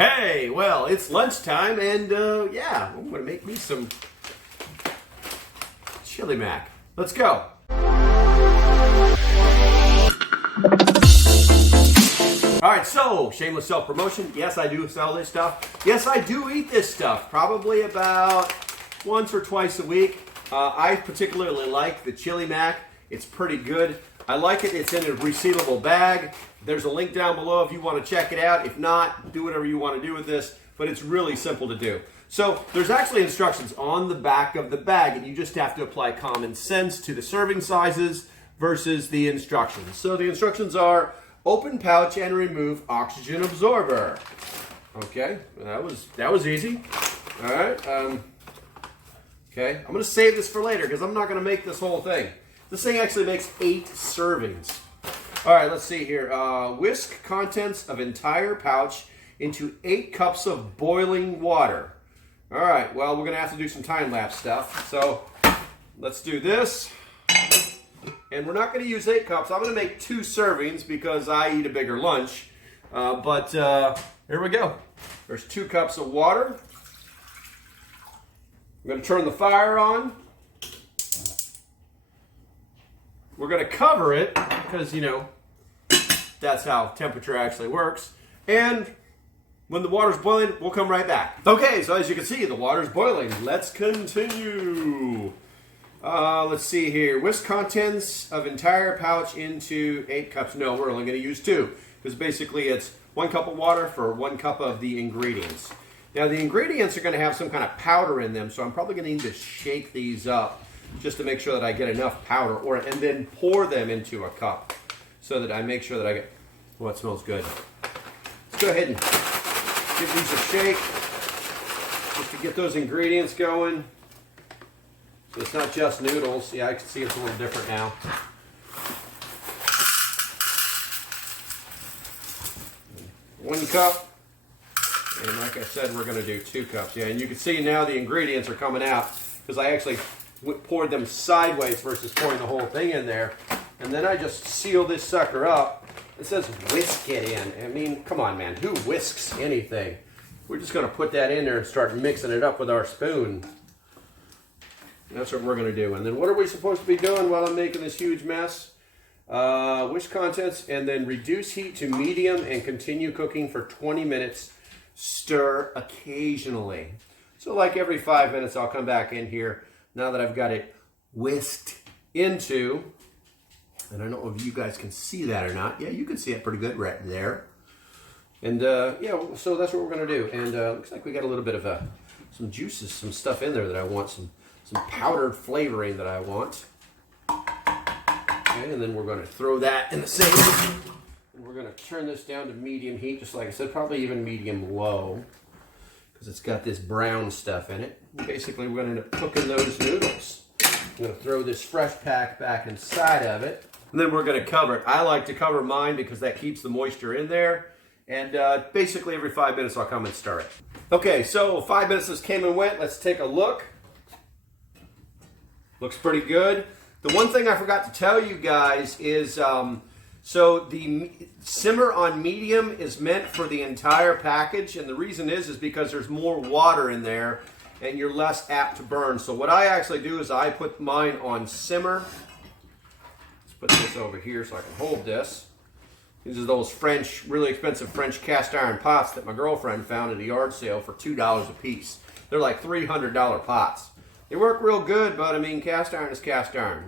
Hey, well, it's lunchtime, and yeah, I'm gonna make me some chili mac. Let's go. All right, so shameless self-promotion. Yes, I do sell this stuff. Yes, I do eat this stuff, probably about once or twice a week. I particularly like the chili mac. It's pretty good. I like it. It's in a resealable bag. There's a link down below if you want to check it out. If not, do whatever you want to do with this, but it's really simple to do. So there's actually instructions on the back of the bag, and you just have to apply common sense to the serving sizes versus the instructions. So the instructions are open pouch and remove oxygen absorber. Okay, that was easy. All right. Okay, I'm going to save this for later because I'm not going to make this whole thing. This thing actually makes 8 servings. All right, let's see here. Whisk contents of entire pouch into 8 cups of boiling water. All right, well, we're going to have to do some time-lapse stuff. So let's do this. And we're not going to use 8 cups. I'm going to make 2 servings because I eat a bigger lunch. But here we go. There's 2 cups of water. I'm going to turn the fire on. We're going to cover it because, you know, that's how temperature actually works. And when the water's boiling, we'll come right back. Okay, so as you can see, the water's boiling. Let's continue. Let's see here. Whisk contents of entire pouch into 8 cups. No, we're only going to use 2 because basically it's 1 cup of water for 1 cup of the ingredients. Now, the ingredients are going to have some kind of powder in them, so I'm probably going to need to shake these up just to make sure that I get enough powder, and then pour them into a cup so that I make sure that I get, well, it smells good. Let's go ahead and give these a shake just to get those ingredients going. So it's not just noodles. Yeah, I can see it's a little different now. One cup. And like I said, we're going to do 2 cups. Yeah, and you can see now the ingredients are coming out because I actually poured them sideways versus pouring the whole thing in there. And then I just seal this sucker up. It says whisk it in. I mean, come on, man. Who whisks anything? We're just going to put that in there and start mixing it up with our spoon. That's what we're going to do. And then what are we supposed to be doing while I'm making this huge mess? Whisk contents and then reduce heat to medium and continue cooking for 20 minutes. Stir occasionally. So like every 5 minutes I'll come back in here now that I've got it whisked into, and I don't know if you guys can see that or not. Yeah, you can see it pretty good right there. And yeah, so that's what we're going to do. And looks like we got a little bit of some juices, some stuff in there that I want, some powdered flavoring that I want. Okay, and then we're going to throw that in the same. We're going to turn this down to medium heat, just like I said, probably even medium low, because it's got this brown stuff in it. Basically, we're going to end up cooking those noodles. I'm going to throw this fresh pack back inside of it, and then we're going to cover it. I like to cover mine because that keeps the moisture in there, and basically every 5 minutes I'll come and stir it. Okay, so 5 minutes just came and went. Let's take a look. Looks pretty good. The one thing I forgot to tell you guys is, so the simmer on medium is meant for the entire package, and the reason is because there's more water in there and you're less apt to burn. So what I actually do is I put mine on simmer. Let's put this over here so I can hold this. These are those French, really expensive French cast iron pots that my girlfriend found at a yard sale for $2 a piece. They're like $300 pots. They work real good, but I mean, cast iron is cast iron,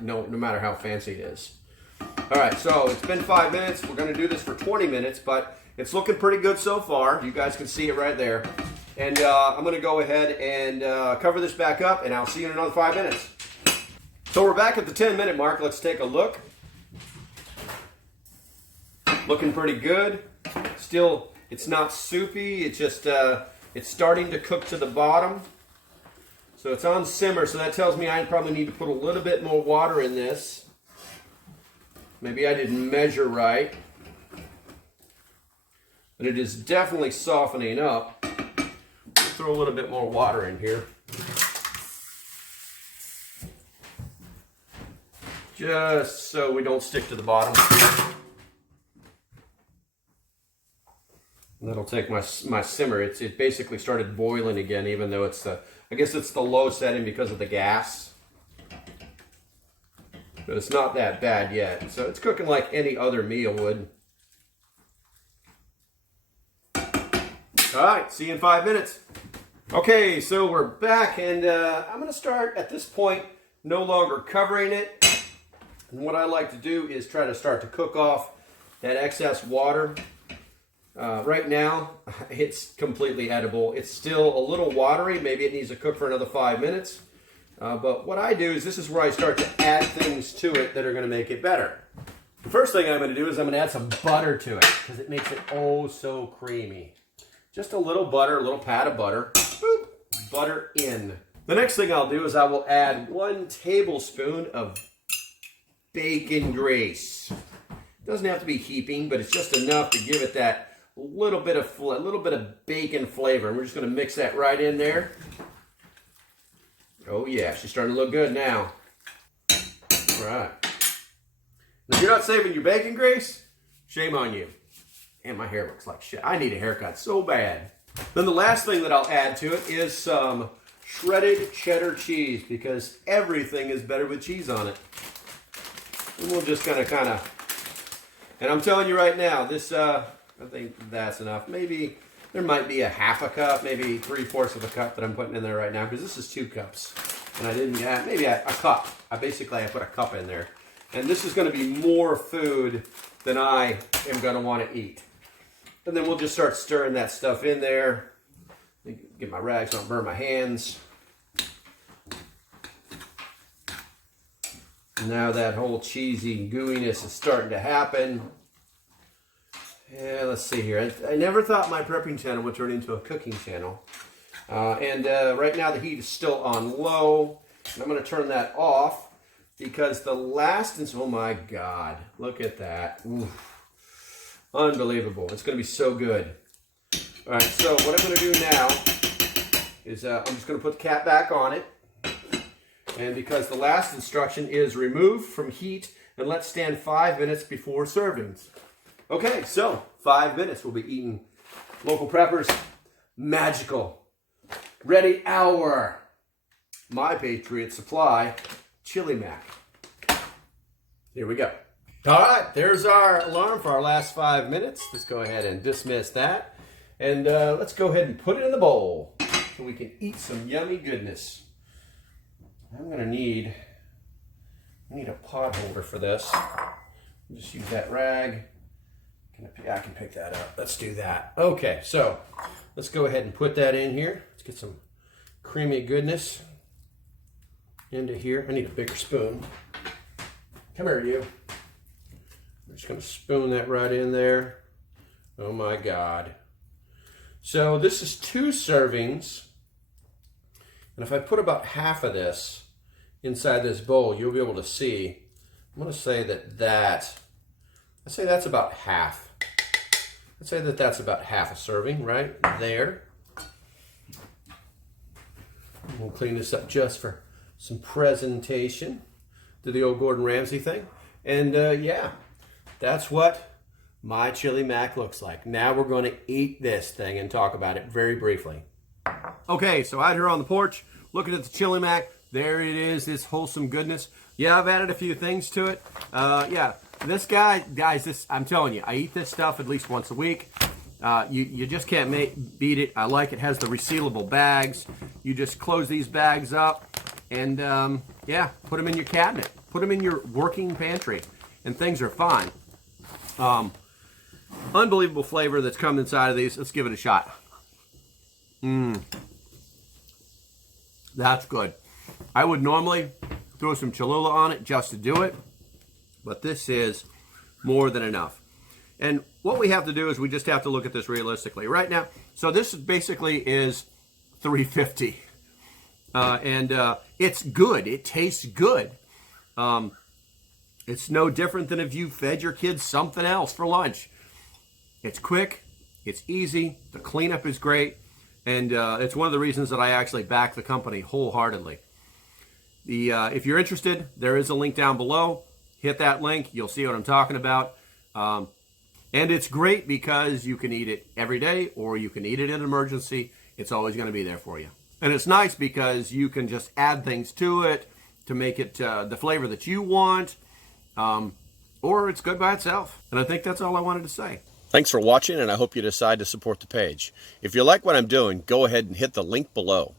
no matter how fancy it is. All right, so it's been 5 minutes. We're going to do this for 20 minutes, but it's looking pretty good so far. You guys can see it right there. And I'm going to go ahead and cover this back up, and I'll see you in another 5 minutes. So we're back at the 10-minute mark. Let's take a look. Looking pretty good. Still, it's not soupy. It's just, it's starting to cook to the bottom. So it's on simmer, so that tells me I probably need to put a little bit more water in this. Maybe I didn't measure right. But it is definitely softening up. We'll throw a little bit more water in here. Just so we don't stick to the bottom. That'll take my simmer. It basically started boiling again, even though it's I guess it's the low setting because of the gas. But it's not that bad yet. So it's cooking like any other meal would. All right, see you in 5 minutes. Okay, so we're back, and I'm going to start at this point no longer covering it. And what I like to do is try to start to cook off that excess water. Right now, it's completely edible. It's still a little watery. Maybe it needs to cook for another 5 minutes. But what I do is this is where I start to add things to it that are going to make it better. The first thing I'm going to do is I'm going to add some butter to it because it makes it oh so creamy. Just a little butter, a little pat of butter. Boop, butter in. The next thing I'll do is I will add 1 tablespoon of bacon grease. It doesn't have to be heaping, but it's just enough to give it that little bit of bacon flavor. And we're just going to mix that right in there. Oh yeah, she's starting to look good now. All right. Now, if you're not saving your bacon grease, shame on you. And my hair looks like shit. I need a haircut so bad. Then the last thing that I'll add to it is some shredded cheddar cheese, because everything is better with cheese on it. And we'll just kind of, and I'm telling you right now, this, I think that's enough. Maybe there might be a half a cup, maybe 3/4 of a cup that I'm putting in there right now, because this is 2 cups. And I didn't add, maybe a cup. I put a cup in there. And this is going to be more food than I am going to want to eat. And then we'll just start stirring that stuff in there. Get my rags, don't burn my hands. Now that whole cheesy gooiness is starting to happen. Yeah, let's see here. I never thought my prepping channel would turn into a cooking channel. Right now the heat is still on low. And I'm going to turn that off because the last, oh my God, look at that. Oof. Unbelievable. It's going to be so good. All right, so what I'm going to do now is I'm just going to put the cap back on it. And because the last instruction is remove from heat and let stand 5 minutes before servings. Okay, so 5 minutes. We'll be eating Local Preppers magical ready hour My Patriot Supply Chili Mac. Here we go. All right, there's our alarm for our last 5 minutes. Let's go ahead and dismiss that. And let's go ahead and put it in the bowl so we can eat some yummy goodness. I'm going to need a pot holder for this. Just use that rag. I can pick that up. Let's do that. Okay, so let's go ahead and put that in here. Let's get some creamy goodness into here. I need a bigger spoon. Come here, you. I'm just going to spoon that right in there. Oh my God. So this is 2 servings. And if I put about half of this inside this bowl, you'll be able to see. I'm going to say I'd say that's about half. I'd say that's about half a serving right there. We'll clean this up just for some presentation. Do the old Gordon Ramsay thing. And yeah, that's what my chili mac looks like. Now we're going to eat this thing and talk about it very briefly. Okay, so out here on the porch, looking at the chili mac. There it is, this wholesome goodness. Yeah, I've added a few things to it. Yeah, this guys, I'm telling you, I eat this stuff at least once a week. You just can't beat it. I like it has the resealable bags. You just close these bags up and yeah, put them in your cabinet. Put them in your working pantry and things are fine. Unbelievable flavor that's come inside of these. Let's give it a shot. That's good. I would normally throw some Cholula on it just to do it, but this is more than enough. And what we have to do is we just have to look at this realistically right now. So this basically is $3.50, and it's good. It tastes good. It's no different than if you fed your kids something else for lunch. It's quick, it's easy, the cleanup is great, and it's one of the reasons that I actually back the company wholeheartedly. If you're interested, there is a link down below. Hit that link, you'll see what I'm talking about. And it's great because you can eat it every day or you can eat it in an emergency. It's always going to be there for you. And it's nice because you can just add things to it to make it the flavor that you want, or it's good by itself. And I think that's all I wanted to say. Thanks for watching, and I hope you decide to support the page. If you like what I'm doing, go ahead and hit the link below.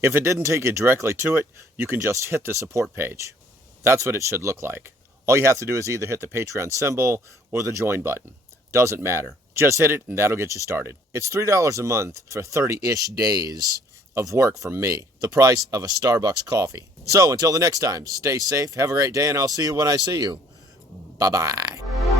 If it didn't take you directly to it, you can just hit the support page. That's what it should look like. All you have to do is either hit the Patreon symbol or the join button. Doesn't matter. Just hit it and that'll get you started. It's $3 a month for 30-ish days of work from me. The price of a Starbucks coffee. So until the next time, stay safe, have a great day, and I'll see you when I see you. Bye-bye.